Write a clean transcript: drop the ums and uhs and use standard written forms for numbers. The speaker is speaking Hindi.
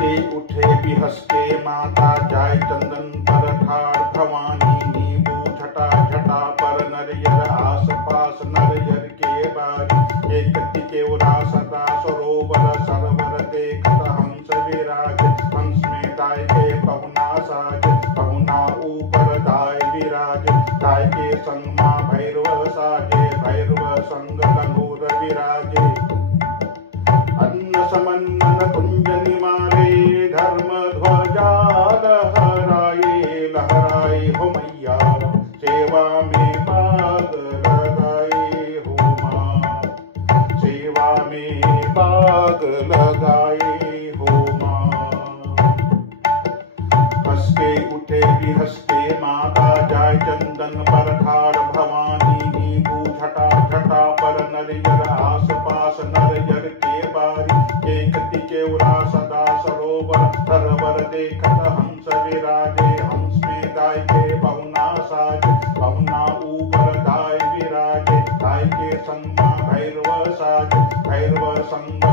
हंसते उठे बिहस के माता जाय चंदन पर ठाड़ भवानी नींबू झटा झटा पर नरियर आस पास नरियर के बारी एक के उरा सदा सरोवर सरोवर देखत हंस विराज हंस में गाय के पहुना साज पहुना ऊपर दाय विराज गाय के संग मां भैरव साजे भैरव संग लंगूर विराजे अन्न समन्नन कुंज निमारे धर्म ध्वजा लहराए लहराए हो मैया सेवा में बाग लगाए हो माँ सेवा में बाग लगाए हो माँ हंस के उठे भी हंस के माता जाय चंदन पर ठाड़ भवानी नींबू झटा झटा पर नरियर आस पास नरियर के बारी एक के उरा सदा सरोवर सरोवर देखत हंस विराजे हंस में गाय के पहुना साज पहुना ऊपर गाय विराजे गाय के संग भैरव साज भैरव संग